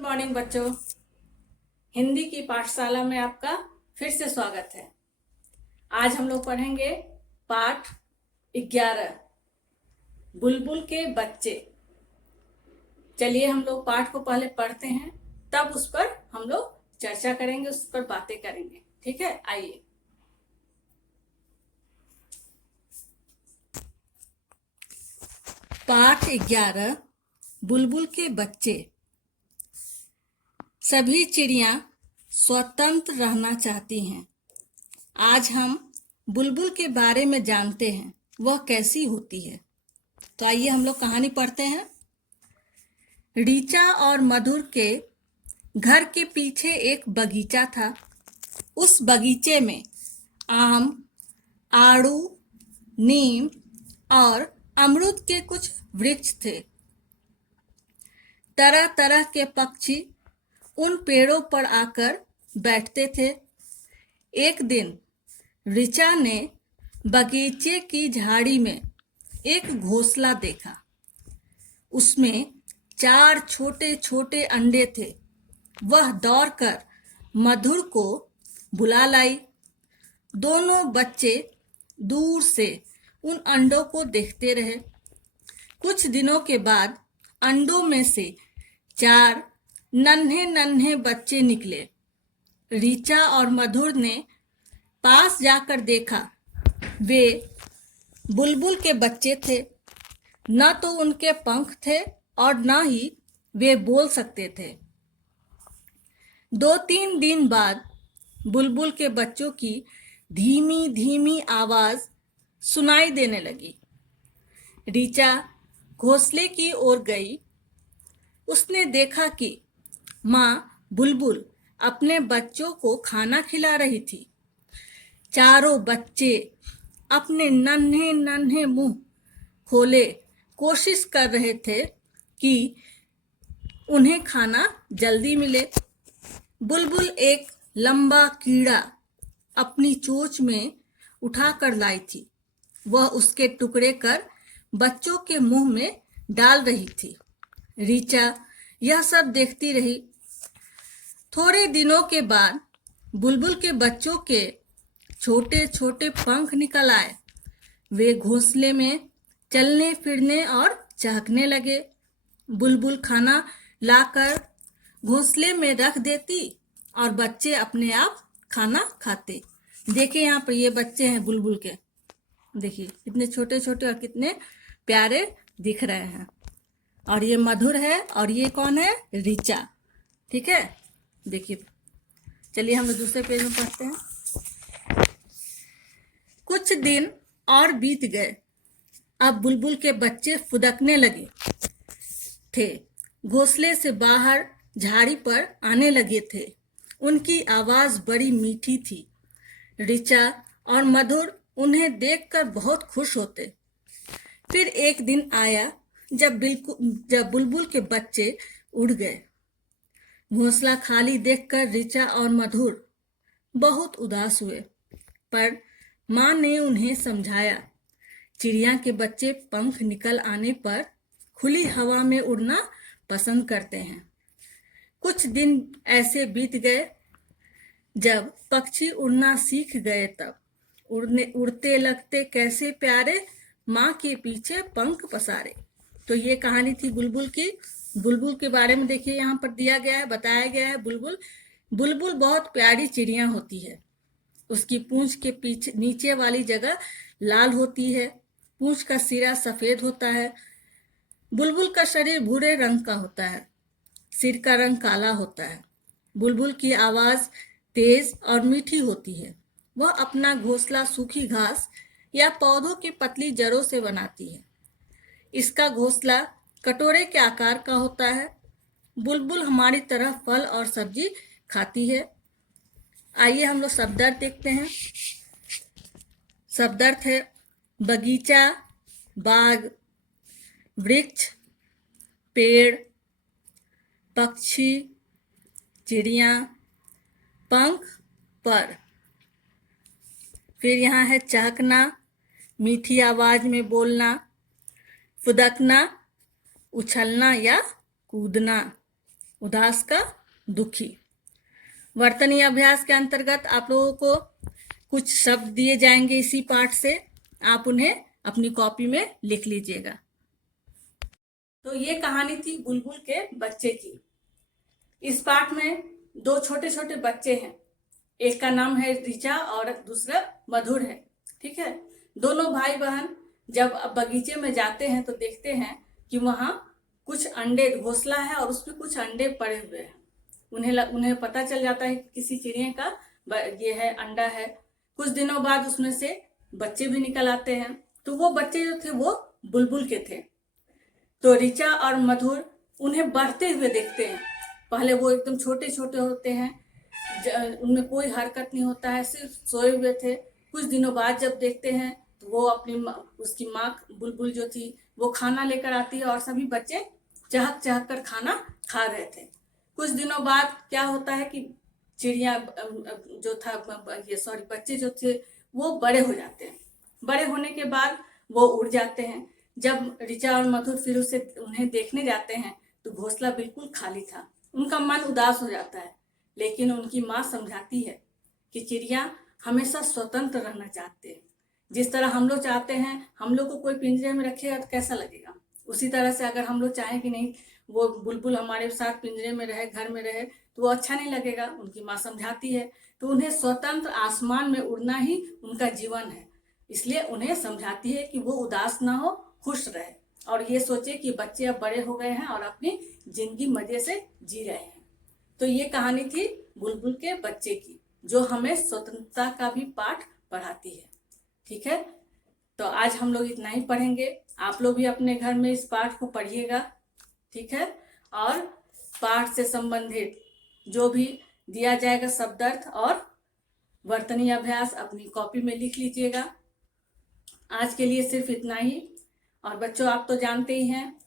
Good morning बच्चों। हिंदी की पाठशाला में आपका फिर से स्वागत है। आज हम लोग पढ़ेंगे पाठ 11 बुलबुल के बच्चे। चलिए हम लोग पाठ को पहले पढ़ते हैं, तब उस पर हम लोग चर्चा करेंगे, उस पर बातें करेंगे। ठीक है, आइए। पाठ 11 बुलबुल के बच्चे। सभी चिड़ियां स्वतंत्र रहना चाहती हैं। आज हम बुलबुल के बारे में जानते हैं, वह कैसी होती है। तो आइए हम लोग कहानी पढ़ते हैं। रीचा और मधुर के घर के पीछे एक बगीचा था। उस बगीचे में आम, आड़ू, नीम और अमरूद के कुछ वृक्ष थे। तरह तरह के पक्षी उन पेड़ों पर आकर बैठते थे। एक दिन ऋचा ने बगीचे की झाड़ी में एक घोंसला देखा। उसमें 4 छोटे छोटे अंडे थे। वह दौड़कर मधुर को बुला लाई। दोनों बच्चे दूर से उन अंडों को देखते रहे। कुछ दिनों के बाद अंडों में से 4 नन्हे नन्हे बच्चे निकले। ऋचा और मधुर ने पास जाकर देखा। वे बुलबुल के बच्चे थे। न तो उनके पंख थे और न ही वे बोल सकते थे। 2-3 दिन बाद बुलबुल के बच्चों की धीमी धीमी आवाज सुनाई देने लगी। ऋचा घोंसले की ओर गई। उसने देखा कि माँ बुलबुल अपने बच्चों को खाना खिला रही थी। चारों बच्चे अपने नन्हे नन्हे मुंह खोले कोशिश कर रहे थे कि उन्हें खाना जल्दी मिले। बुलबुल एक लंबा कीड़ा अपनी चोंच में उठाकर लाई थी। वह उसके टुकड़े कर बच्चों के मुंह में डाल रही थी। ऋचा यह सब देखती रही। थोड़े दिनों के बाद बुलबुल के बच्चों के छोटे छोटे पंख निकल आए। वे घोंसले में चलने फिरने और चहकने लगे। बुलबुल खाना लाकर घोंसले में रख देती और बच्चे अपने आप खाना खाते। देखिए यहाँ पर ये बच्चे हैं बुलबुल के। देखिए कितने छोटे छोटे और कितने प्यारे दिख रहे हैं। और ये मधुर है और ये कौन है? ऋचा। ठीक है, देखिए। चलिए हम दूसरे पेज में पढ़ते हैं। कुछ दिन और बीत गए। अब बुलबुल के बच्चे फुदकने लगे थे। घोंसले से बाहर झाड़ी पर आने लगे थे। उनकी आवाज बड़ी मीठी थी। ऋचा और मधुर उन्हें देखकर बहुत खुश होते। फिर एक दिन आया जब बुलबुल के बच्चे उड़ गए। घोंसला खाली देखकर ऋचा और मधुर बहुत उदास हुए। पर माँ ने उन्हें समझाया, चिड़िया के बच्चे पंख निकल आने पर खुली हवा में उड़ना पसंद करते हैं। कुछ दिन ऐसे बीत गए। जब पक्षी उड़ना सीख गए तब उड़ते लगते कैसे प्यारे, माँ के पीछे पंख पसारे। तो ये कहानी थी बुलबुल की। बुलबुल के बारे में देखिए यहाँ पर दिया गया है, बताया गया है। बुलबुल बहुत प्यारी चिड़िया होती है। उसकी पूंछ के पीछे नीचे वाली जगह लाल होती है। पूंछ का सिरा सफेद होता है। बुलबुल का शरीर भूरे रंग का होता है। सिर का रंग काला होता है। बुलबुल की आवाज तेज और मीठी होती है। वह अपना घोंसला सूखी घास या पौधों की पतली जड़ों से बनाती है। इसका घोंसला कटोरे के आकार का होता है। बुलबुल हमारी तरह फल और सब्जी खाती है। आइए हम लोग शब्दार्थ देखते हैं। शब्दार्थ है बगीचा, बाग, वृक्ष, पेड़, पक्षी, चिड़िया, पंख, पर। फिर यहाँ है चहकना, मीठी आवाज में बोलना, फुदकना, उछलना या कूदना, उदास का दुखी। वर्तनी अभ्यास के अंतर्गत आप लोगों को कुछ शब्द दिए जाएंगे इसी पाठ से, आप उन्हें अपनी कॉपी में लिख लीजिएगा। तो ये कहानी थी बुलबुल के बच्चे की। इस पाठ में दो छोटे छोटे बच्चे हैं, एक का नाम है ऋचा और दूसरा मधुर है। ठीक है, दोनों भाई बहन जब बगीचे में जाते हैं तो देखते हैं कि वहाँ कुछ अंडे, घोंसला है और उसमें कुछ अंडे पड़े हुए हैं। उन्हें पता चल जाता है कि किसी चिड़िया का ये है, अंडा है। कुछ दिनों बाद उसमें से बच्चे भी निकल आते हैं। तो वो बच्चे जो थे वो बुलबुल के थे। तो ऋचा और मधुर उन्हें बढ़ते हुए देखते हैं। पहले वो एकदम छोटे छोटे होते हैं, उनमें कोई हरकत नहीं होता है, सिर्फ सोए हुए थे। कुछ दिनों बाद जब देखते हैं तो वो उसकी माँ बुलबुल जो थी वो खाना लेकर आती है और सभी बच्चे चहक चहक कर खाना खा रहे थे। कुछ दिनों बाद क्या होता है कि चिड़िया जो था बच्चे जो थे वो बड़े हो जाते हैं। बड़े होने के बाद वो उड़ जाते हैं। जब ऋचा और मधुर फिर उन्हें देखने जाते हैं तो घोंसला बिल्कुल खाली था। उनका मन उदास हो जाता है, लेकिन उनकी माँ समझाती है कि चिड़िया हमेशा स्वतंत्र रहना चाहते हैं। जिस तरह हम लोग चाहते हैं, हम लोग को कोई पिंजरे में रखेगा तो कैसा लगेगा, उसी तरह से अगर हम लोग चाहें कि नहीं वो बुलबुल हमारे साथ पिंजरे में रहे, घर में रहे, तो वो अच्छा नहीं लगेगा। उनकी माँ समझाती है। तो उन्हें स्वतंत्र आसमान में उड़ना ही उनका जीवन है, इसलिए उन्हें समझाती है कि वो उदास ना हो, खुश रहे और ये सोचे कि बच्चे अब बड़े हो गए हैं और अपनी जिंदगी मजे से जी रहे हैं। तो ये कहानी थी बुलबुल के बच्चे की, जो हमें स्वतंत्रता का भी पाठ पढ़ाती है। ठीक है, तो आज हम लोग इतना ही पढ़ेंगे। आप लोग भी अपने घर में इस पाठ को पढ़िएगा। ठीक है, और पाठ से संबंधित जो भी दिया जाएगा शब्दार्थ और वर्तनी अभ्यास अपनी कॉपी में लिख लीजिएगा। आज के लिए सिर्फ इतना ही। और बच्चों, आप तो जानते ही हैं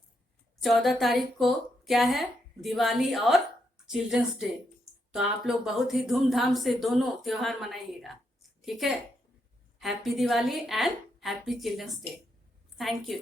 14 तारीख को क्या है, दिवाली और चिल्ड्रंस डे। तो आप लोग बहुत ही धूमधाम से दोनों त्योहार मनाइएगा। ठीक है, happy Diwali and happy children's day. Thank you.